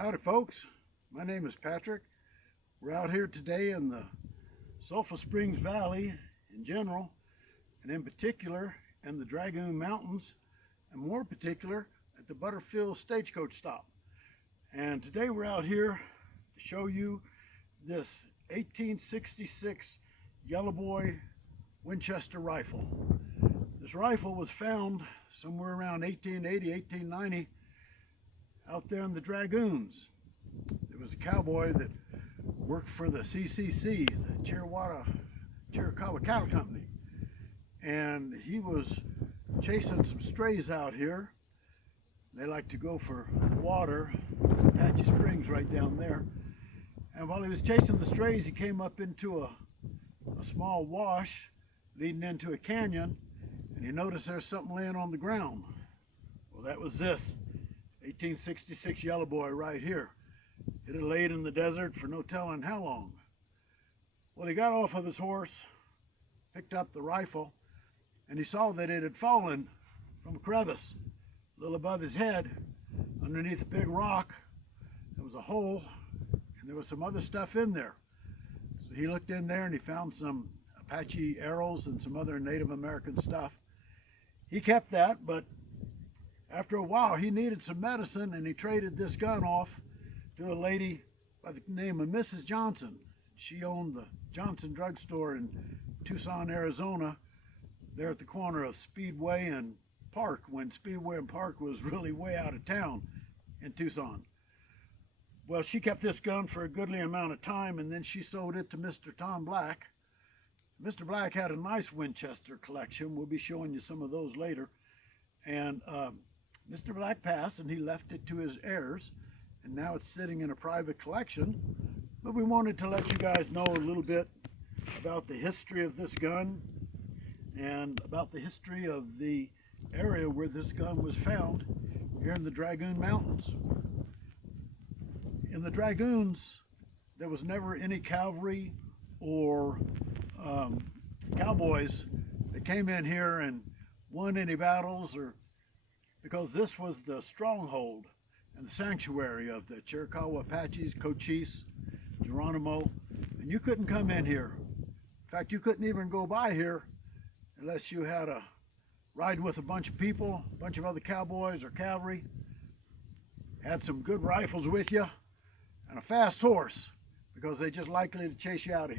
Howdy folks, my name is Patrick. We're out here today in the Sulphur Springs Valley in general, and in particular in the Dragoon Mountains, and more particular at the Butterfield Stagecoach Stop. And today we're out here to show you this 1866 Yellowboy Winchester rifle. This rifle was found somewhere around 1880, 1890 out there in the Dragoons. There was a cowboy that worked for the CCC, the Chiricahua Cattle Company, and he was chasing some strays out here. They like to go for water, Apache Springs right down there. And while he was chasing the strays, he came up into a small wash leading into a canyon, and he noticed there's something laying on the ground. Well, that was this 1866 Yellowboy right here. It had laid in the desert for no telling how long. Well, he got off of his horse, picked up the rifle, and he saw that it had fallen from a crevice a little above his head. Underneath a big rock, there was a hole, and there was some other stuff in there. So he looked in there and he found some Apache arrows and some other Native American stuff. He kept that, but after a while he needed some medicine, and he traded this gun off to a lady by the name of Mrs. Johnson. She owned the Johnson drugstore in Tucson, Arizona, there at the corner of Speedway and Park, when Speedway and Park was really way out of town in Tucson. Well, she kept this gun for a goodly amount of time, and then she sold it to Mr. Tom Black. Mr. Black had a nice Winchester collection. We'll be showing you some of those later. And Mr. Black passed, and he left it to his heirs, and now it's sitting in a private collection. But we wanted to let you guys know a little bit about the history of this gun and about the history of the area where this gun was found here in the Dragoon Mountains. In the Dragoons, there was never any cavalry or cowboys that came in here and won any battles, or because this was the stronghold and the sanctuary of the Chiricahua Apaches, Cochise, Geronimo, and you couldn't come in here. In fact, you couldn't even go by here unless you had a ride with a bunch of people, a bunch of other cowboys or cavalry, had some good rifles with you, and a fast horse, because they're just likely to chase you out of here.